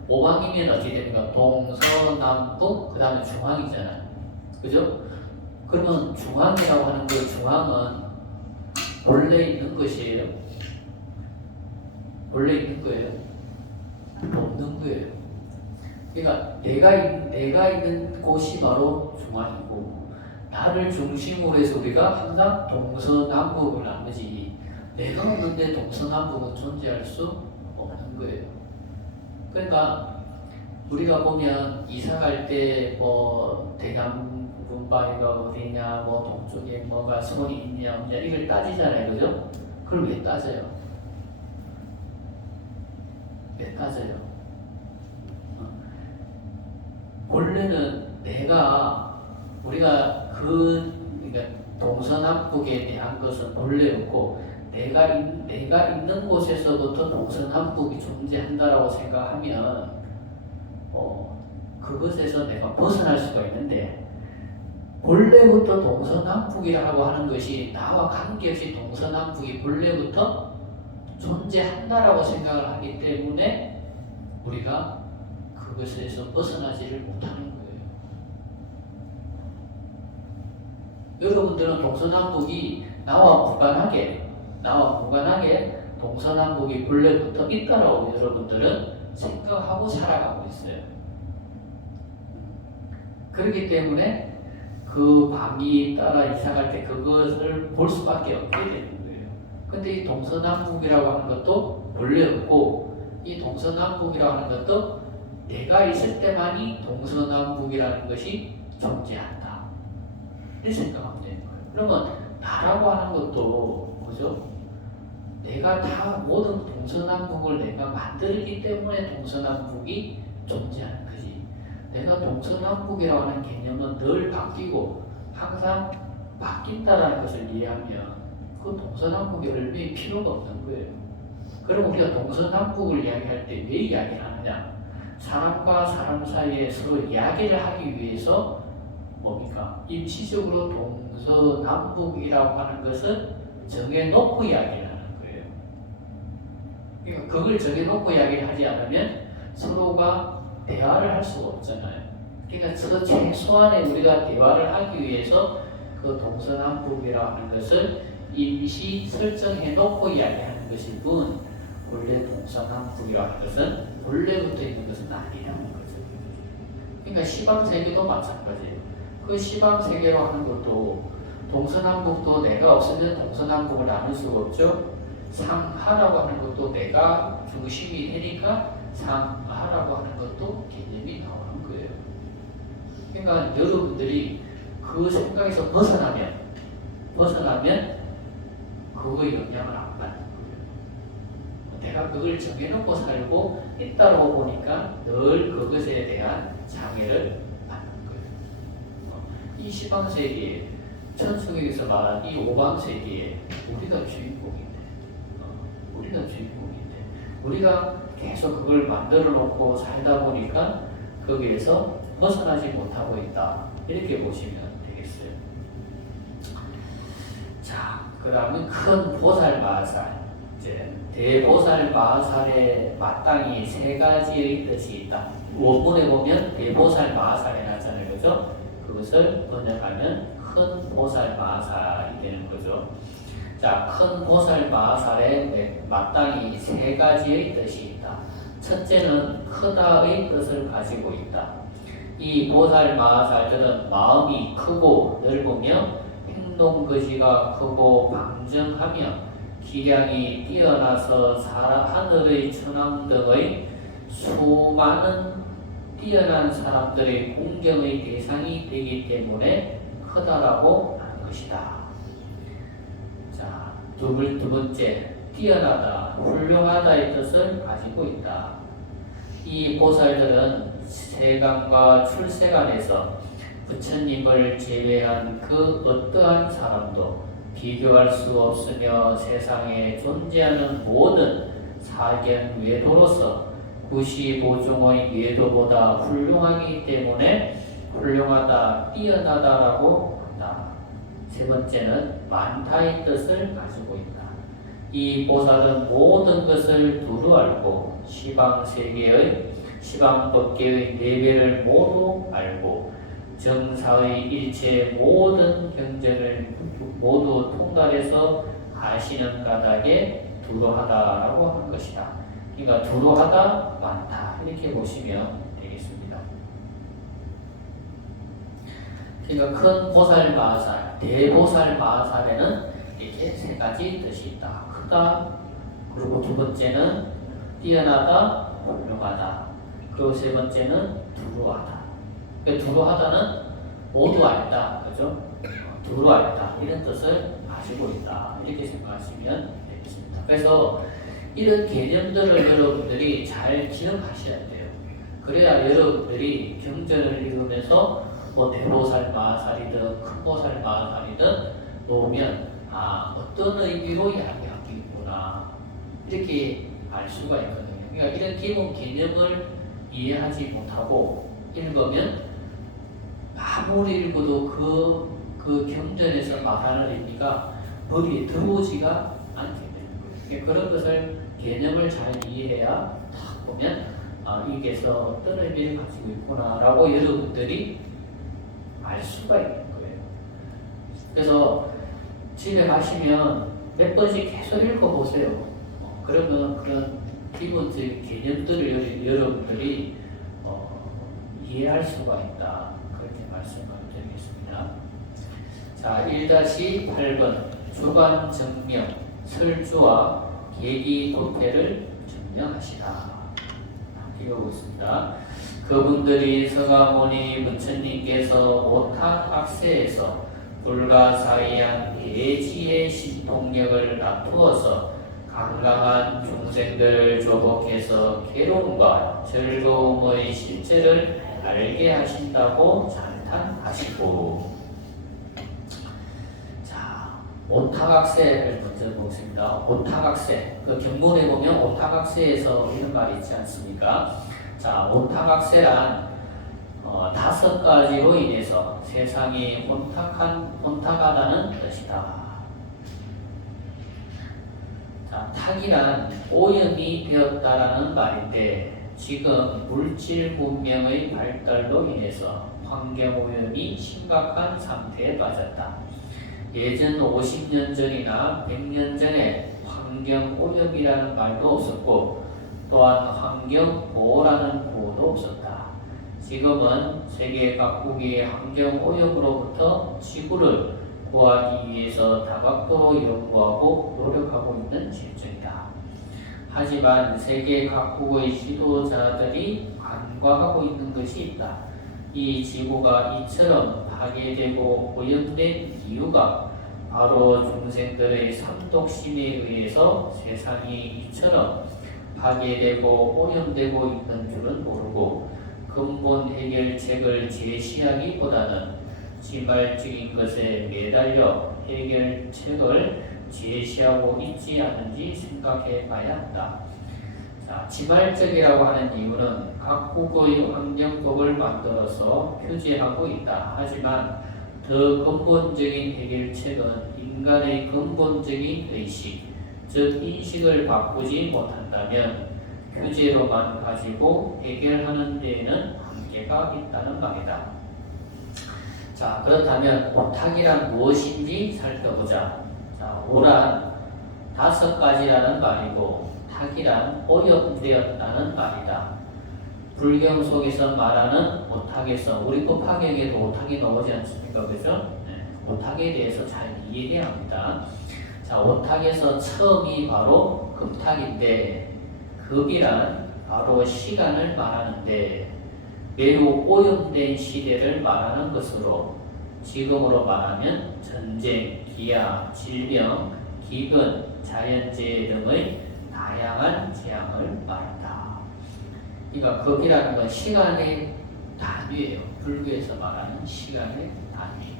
오방이면 어떻게 됩니까? 동서남북 그 다음에 중앙이잖아요. 그죠? 그러면 중앙이라고 하는 그 중앙은 원래 있는 것이에요? 원래 있는 거예요? 없는 거예요. 그러니까 내가 있는 곳이 바로 중앙이고 나를 중심으로 해서 우리가 항상 동서남북을 나누지 내가 없는데 동서남북은 존재할 수 없는 거예요. 그러니까 우리가 보면 이사 갈 때 뭐 대남분바위가 어디냐, 뭐 동쪽에 뭐가 손이 있냐 없냐 이걸 따지잖아요. 그죠? 그걸 왜 따져요? 왜 따져요? 원래는 우리가 그러니까 동서남북에 대한 것은 원래 없고 내가 있는 곳에서부터 동서남북이 존재한다라고 생각하면 그것에서 내가 벗어날 수가 있는데 본래부터 동서남북이라고 하는 것이 나와 관계없이 동서남북이 본래부터 존재한다라고 생각을 하기 때문에 우리가 그것에서 벗어나지를 못하는 거예요. 여러분들은 동서남북이 나와 무관하게 동서남북이 본래부터 있다라고 여러분들은 생각하고 살아가고 있어요. 그렇기 때문에 그 방이 따라 이사갈 때 그것을 볼 수밖에 없게 되는 거예요. 근데 이 동서남북이라고 하는 것도 원래 없고 이 동서남북이라고 하는 것도 내가 있을 때만이 동서남북이라는 것이 존재한다. 이렇게 생각하면 되는 거예요. 그러면 나라고 하는 것도 뭐죠? 내가 다 모든 동서남북을 내가 만들기 때문에 동서남북이 존재하는 거지. 내가 동서남북이라고 하는 개념은 늘 바뀌고 항상 바뀐다라는 것을 이해하면 그 동서남북이 얼마나 필요가 없는 거예요. 그럼 우리가 동서남북을 이야기할 때 왜 이야기를 하느냐? 사람과 사람 사이에 서로 이야기를 하기 위해서 뭡니까? 임시적으로 동서남북이라고 하는 것을 정해놓고 이야기를 하는 거예요. 그러니까 그걸 정해놓고 이야기를 하지 않으면 서로가 대화를 할 수가 없잖아요. 그러니까 최소한의 우리가 대화를 하기 위해서 그 동서남북이라고 하는 것을 임시 설정해놓고 이야기하는 것일 뿐 본래 동서남북이라는 것은 본래부터 있는 것은 아니라는 거죠. 그러니까 시방세계도 마찬가지예요. 그 시방세계로 하는 것도 동서남북도 내가 없으면 동서남북을 나눌 수가 없죠. 상하라고 하는 것도 내가 중심이 되니까 상하라고 하는 것도 개념이 나오는 거예요. 그러니까 여러분들이 그 생각에서 벗어나면 그거의 영향을 안 받는 거예요. 내가 그걸 정해놓고 살고 있다고 보니까 늘 그것에 대한 장애를 받는 거예요. 이 시방세계에 천성에서 말한 이 오방세계에 우리가 주인공인데 우리가 계속 그걸 만들어 놓고 살다 보니까 거기에서 벗어나지 못하고 있다. 이렇게 보시면 되겠어요. 자, 그 다음에 큰 보살마살. 이제 대보살마살에 마땅히 세 가지의 뜻이 있다. 원문에 보면 대보살마살에 나잖아요. 그죠? 그것을 번역하면 큰 보살마살이 되는 거죠. 자, 큰 보살마살에 마땅히 세 가지의 뜻이 있다. 첫째는 크다의 뜻을 가지고 있다. 이 보살마살들은 마음이 크고 넓으며 행동거지가 크고 방정하며 기량이 뛰어나서 하늘의 천왕 등의 수많은 뛰어난 사람들의 공경의 대상이 되기 때문에 크다라고 하는 것이다. 자, 두 번째, 뛰어나다, 훌륭하다의 뜻을 가지고 있다. 이 보살들은 세간과 출세간에서 부처님을 제외한 그 어떠한 사람도 비교할 수 없으며 세상에 존재하는 모든 사견 외도로서 95종의 외도보다 훌륭하기 때문에 훌륭하다, 뛰어나다라고 한다. 세 번째는 많다의 뜻을 가지고 있다. 이 보살은 모든 것을 두루 알고 시방법계의 내배를 모두 알고 정사의 일체 모든 경전을 모두 통달해서 아시는 까닭에 두루하다라고 하는 것이다. 그러니까 두루하다, 많다 이렇게 보시면 되겠습니다. 그러니까 큰 보살마살, 대보살마살에는 이렇게 세 가지 뜻이 있다. 크다, 그리고 두 번째는 뛰어나다, 훌륭하다, 그리고 세 번째는 두루하다. 그러니까 두루하다는 모두 알다, 그죠? 두루 알다 이런 뜻을 가지고 있다 이렇게 생각하시면 되겠습니다. 그래서 이런 개념들을 여러분들이 잘 기억하셔야 돼요. 그래야 여러분들이 경전을 읽으면서 뭐 대보살마살이든 큰보살마살이든 놓으면 어떤 의미로 이야기하고 있구나 이렇게 알 수가 있거든요. 그러니까 이런 기본 개념을 이해하지 못하고 읽으면 아무리 읽어도 그 경전에서 말하는 의미가 머리에 들어오지가 않게 되는 거예요. 그런 것을 개념을 잘 이해해야 딱 보면 이게서 어떤 의미를 가지고 있구나라고 여러분들이 알 수가 있는 거예요. 그래서 집에 가시면 몇 번씩 계속 읽어보세요. 그러면 그런 기본적인 개념들을 여러분들이 이해할 수가 있다. 그렇게 말씀을 드리겠습니다. 자, 1-8번 주관 정명, 설주와 계기 도태를 증명하시라. 읽어보겠습니다. 그분들이 서가모니 부처님께서 오탁악세에서 불가사의한 대지의 신통력을 나누어서 강강한 중생들을 조복해서 괴로움과 즐거움의 실제를 알게 하신다고讚叹하시고. 자, 오탁악세를 먼저 보겠습니다. 오탁악세, 그 경문에 보면 오탁악세에서 이런 말이 있지 않습니까? 자, 오탁악세란 5가지로 인해서 세상이 혼탁하다는 뜻이다. 자, 탁이란 오염이 되었다라는 말인데 지금 물질 문명의 발달로 인해서 환경오염이 심각한 상태에 빠졌다. 예전 50년 전이나 100년 전에 환경오염이라는 말도 없었고 또한 환경보호라는 구호도 없었다. 지금은 세계 각국이 환경오염으로부터 지구를 구하기 위해서 다각도로 연구하고 노력하고 있는 실정이다. 하지만 세계 각국의 지도자들이 간과하고 있는 것이 있다. 이 지구가 이처럼 파괴되고 오염된 이유가 바로 중생들의 삼독심에 의해서 세상이 이처럼 파괴되고 오염되고 있는 줄은 모르고 근본 해결책을 제시하기보다는 지말적인 것에 매달려 해결책을 제시하고 있지 않은지 생각해 봐야 한다. 자, 지말적이라고 하는 이유는 각국의 환경법을 만들어서 규제하고 있다. 하지만 더 근본적인 해결책은 인간의 근본적인 의식, 즉 인식을 바꾸지 못한다면 규제로만 가지고 해결하는 데에는 한계가 있다는 말이다. 자, 그렇다면 오탁이란 무엇인지 살펴보자. 자, 오란 5가지라는 말이고 탁이란 오염되었다는 말이다. 불경 속에서 말하는 오탁에서 우리 법화경에도 오탁이 나오지 않습니까? 그죠? 네, 오탁에 대해서 잘 이해해야 합니다. 자, 오탁에서 처음이 바로 급탁인데 급이란 바로 시간을 말하는데 매우 오염된 시대를 말하는 것으로 지금으로 말하면 전쟁, 기아, 질병, 기근, 자연재해 등의 다양한 재앙을 말한다. 그러니까 급이라는 건 시간의 단위예요. 불교에서 말하는 시간의 단위.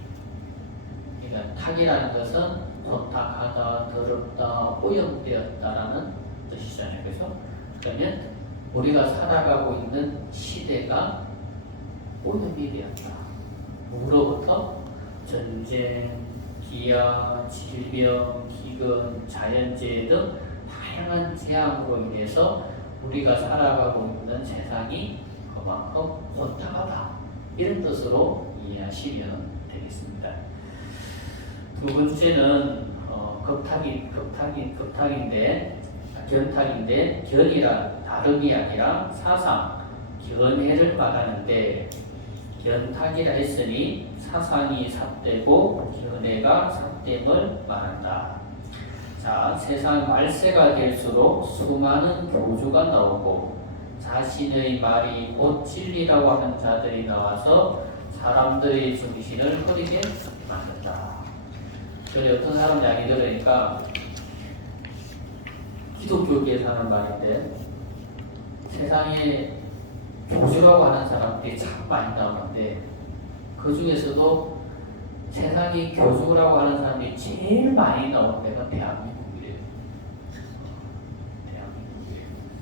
그러니까 탁이라는 것은 혼탁하다, 더럽다, 오염되었다라는 뜻이잖아요. 그래서 그러면 우리가 살아가고 있는 시대가 오염이 되었다. 뭐로부터? 전쟁, 기아, 질병, 기근, 자연재해 등 다양한 재앙으로 인해서 우리가 살아가고 있는 세상이 그만큼 혼탁하다. 이런 뜻으로 이해하시면 되겠습니다. 두 번째는 견탁인데 견이란 다름이 아니라 사상, 견해를 말하는데 견탁이라 했으니 사상이 삿되고 견해가 삿됨을 말한다. 자, 세상 말세가 될수록 수많은 교주가 나오고 자신의 말이 곧 진리라고 하는 자들이 나와서 사람들의 정신을 흐리게 만든다. 전에 어떤 사람 이야기 들으니까 기독교계에 사는 말인데 세상에 교주라고 하는 사람들이 참 많이 나오는데 그 중에서도 세상에 교주라고 하는 사람들이 제일 많이 나오는 데가 대한민국이에요.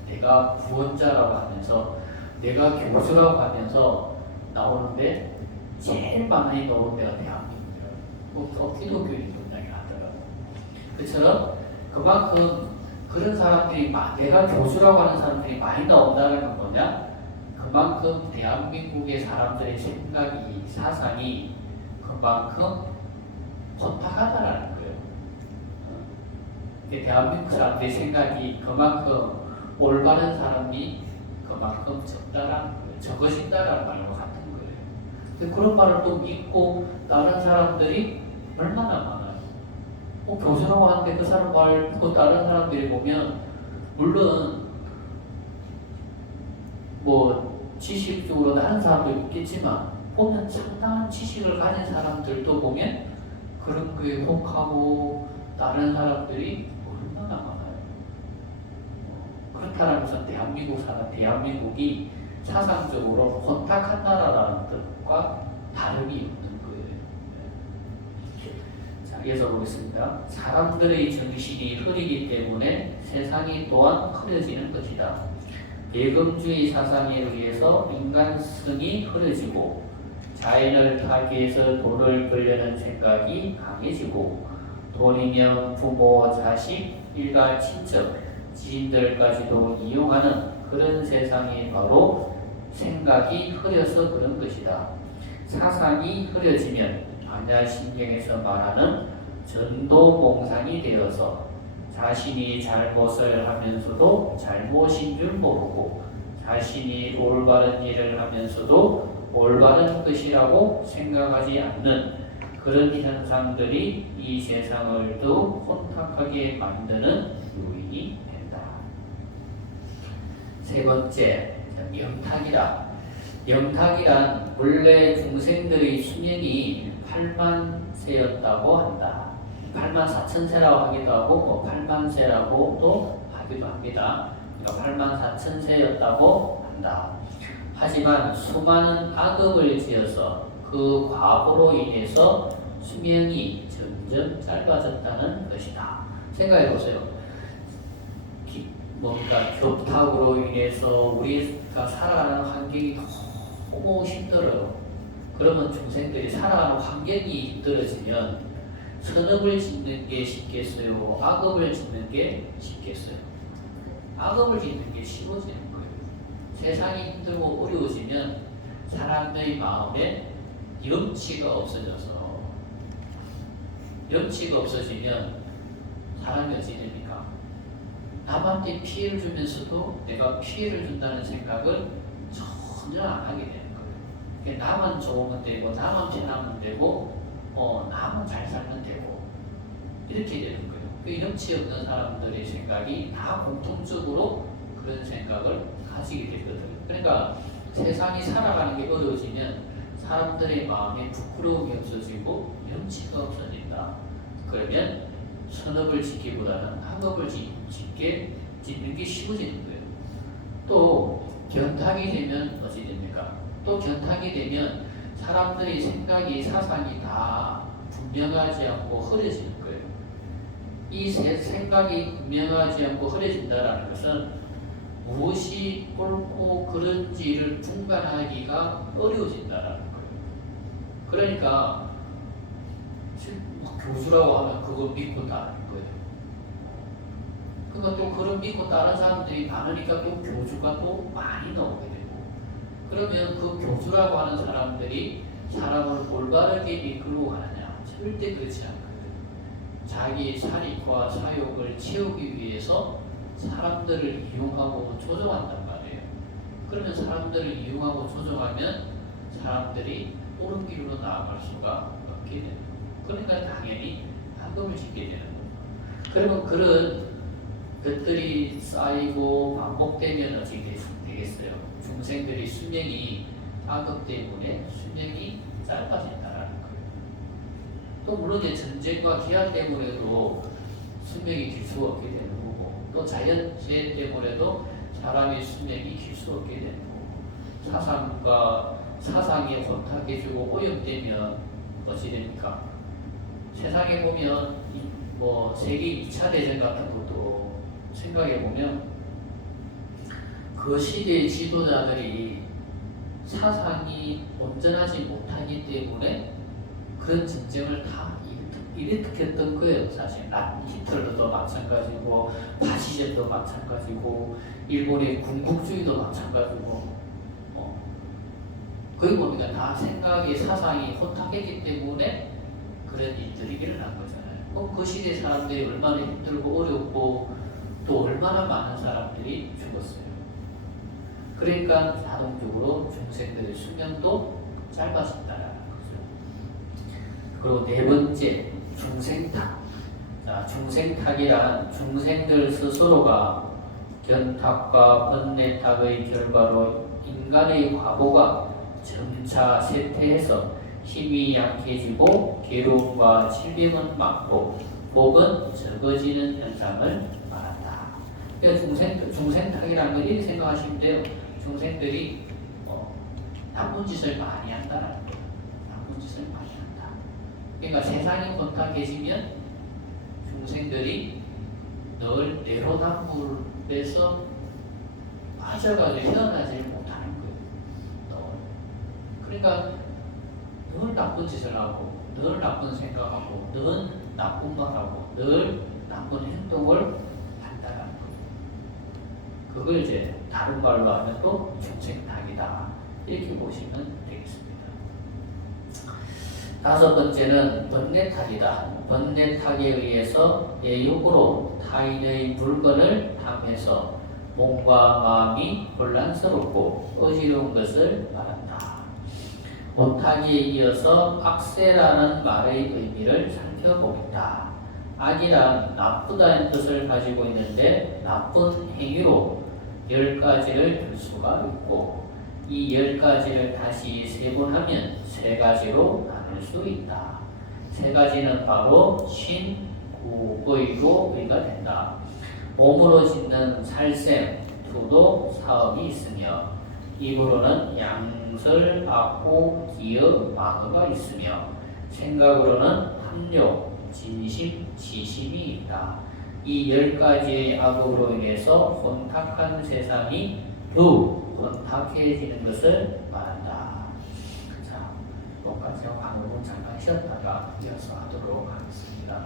내가 구원자라고 하면서 내가 교주라고 하면서 나오는데 제일 많이 나오는 데가 대한민국이에요. 기독교인도 이야기 하더라고요. 그처럼 그만큼 그런 사람들이 내가 교주라고 하는 사람들이 많이 나온다는 건 뭐냐? 그만큼 대한민국의 사람들의 생각이 사상이 그만큼 혼탁하다라는 거예요. 대한민국 사람들의 생각이 그만큼 올바른 사람이 그만큼 적다라는 거예요. 적으신다라는 말과 같은 거예요. 근데 그런 말을 또 믿고 다른 사람들이 얼마나 많아요. 교수라고 하는데 그 사람 말 듣고 다른 사람들이 보면 물론 뭐 지식적으로 다른 사람도 있겠지만 보면 상당한 지식을 가진 사람들도 보면 그런 거에 혹하고 다른 사람들이 얼마나 많아요. 그렇다면서 대한민국이 사상적으로 혼탁한 나라라는 뜻과 다름이 없는 거예요. 자, 이어서 보겠습니다. 사람들의 정신이 흐리기 때문에 세상이 또한 흐려지는 것이다. 배금주의 사상에 의해서 인간성이 흐려지고 자연을 타기해서 돈을 벌려는 생각이 강해지고 돈이면 부모, 자식, 일가, 친척, 지인들까지도 이용하는 그런 세상이 바로 생각이 흐려서 그런 것이다. 사상이 흐려지면 반야신경에서 말하는 전도몽상이 되어서 자신이 잘못을 하면서도 잘못인 줄 모르고 자신이 올바른 일을 하면서도 올바른 것이라고 생각하지 않는 그런 현상들이 이 세상을 더욱 혼탁하게 만드는 요인이 된다. 세 번째, 영탁이라. 영탁이란 원래 중생들의 수명이 8만 세였다고 한다. 8만 4천 세라고 하기도 하고 8만 세라고도 하기도 합니다. 그러니까 8만 4천 세였다고 한다. 하지만 수많은 악업을 지어서 그 과보로 인해서 수명이 점점 짧아졌다는 것이다. 생각해 보세요. 뭔가 교탁으로 인해서 우리가 살아가는 환경이 너무 힘들어요. 그러면 중생들이 살아가는 환경이 힘들어지면 선업을 짓는 게 쉽겠어요? 악업을 짓는 게 쉽겠어요? 악업을 짓는 게 쉬워지는 거예요. 세상이 힘들고 어려워지면 사람들의 마음에 염치가 없어져서 염치가 없어지면 사람이 어찌 됩니까? 남한테 피해를 주면서도 내가 피해를 준다는 생각을 전혀 안 하게 되는 거예요. 그러니까 나만 좋으면 되고 나만 편하면 되고 나만 잘 살면 되고 이렇게 되는 거예요. 그 염치 없는 사람들의 생각이 다 공통적으로 그런 생각을 가지게 되거든요. 그러니까 세상이 살아가는 게 어려워지면 사람들의 마음에 부끄러움이 없어지고 염치가 없어진다. 그러면 선업을 짓기보다는 악업을 짓는 게 쉬워지는 거예요. 또 견탁이 되면 어찌 됩니까? 또 견탁이 되면 사람들의 생각이 사상이 다 분명하지 않고 흐려지는 거예요. 이 생각이 분명하지 않고 흐려진다는 것은 무엇이 옳고 그른지를 분간하기가 어려워진다는 거예요. 그러니까 교주라고 하면 그걸 믿고 따르는 거예요. 그러니까 또 그런 믿고 따르는 사람들이 많으니까 또 교주가 또 많이 나오게 되고, 그러면 그 교주라고 하는 사람들이 사람을 올바르게 이끌고 가느냐? 절대 그렇지 않거든요. 자기 사익과 사욕을 채우기 위해서 사람들을 이용하고 조종한단 말이에요. 그러면 사람들을 이용하고 조종하면 사람들이 옳은 길로 나아갈 수가 없게 되는 거예요. 그러니까 당연히 악업을 짓게 되는 거예요. 그러면 그런 것들이 쌓이고 반복되면 어떻게 되겠어요? 중생들의 수명이 악업 때문에 수명이 짧아진다라는 거예요. 또 물론 이제 전쟁과 기아 때문에도 수명이 길 수 없게 되는 거고, 또 자연재해 때문에도 사람의 수명이 길 수 없게 되는 거고, 사상이 혼탁해지고 오염되면 어찌 됩니까? 세상에 보면 뭐 세계 2차 대전 같은 것도 생각해 보면 그 시대의 지도자들이 사상이 온전하지 못하기 때문에 그런 전쟁을 다 일으켰던 거예요. 사실 히틀러도 마찬가지고 파시즘도 마찬가지고 일본의 군국주의도 마찬가지고 거기 보니까 다 생각이 사상이 혼탁했기 때문에 그런 일들이 일어난 거잖아요. 그럼 그 시대 사람들이 얼마나 힘들고 어렵고 또 얼마나 많은 사람들이 죽었어요. 그러니까 자동적으로 중생들의 수명도 짧아진다는 거죠. 그리고 네 번째, 중생탁. 자, 중생탁이란 중생들 스스로가 견탁과 번뇌탁의 결과로 인간의 과보가 점차 쇠퇴해서 힘이 약해지고 괴로움과 질병은 많고 복은 적어지는 현상을 말한다. 그러니까 중생탁이라는 걸 이렇게 생각하시면 돼요. 중생들이 나쁜 짓을 많이 한다는 거예요. 나쁜 짓을 많이 한다. 그러니까 세상이 혼탁해지면 중생들이 늘 내로남불에서 빠져가지고 헤어나지 못하는 거예요. 그러니까 늘 나쁜 짓을 하고, 늘 나쁜 생각하고, 늘 나쁜 말하고, 늘 나쁜 행동을 한다는 거예요. 그걸 이제 다른 말로 하면 또 중생탁이다. 이렇게 보시면 되겠습니다. 다섯 번째는 번뇌탁이다. 번뇌탁에 의해서 예욕으로 타인의 물건을 탐해서 몸과 마음이 혼란스럽고 어지러운 것을 말한다. 오탁에 이어서 악세라는 말의 의미를 살펴보겠다. 악이란 나쁘다는 뜻을 가지고 있는데 나쁜 행위로 10가지를 들 수가 있고 이 10가지를 다시 세분하면 3가지로 나눌 수 있다. 3가지는 바로 신, 구, 의로 의가 된다. 몸으로 짓는 살셈, 투도, 사업이 있으며 입으로는 양설, 악호, 기억, 망어가 있으며 생각으로는 탐욕, 진심, 지심이 있다. 이 10가지의 악으로 인해서 혼탁한 세상이 더욱 혼탁해지는 것을 말한다. 자, 여기까지 방법은 잠깐 쉬었다가 이어서 하도록 하겠습니다.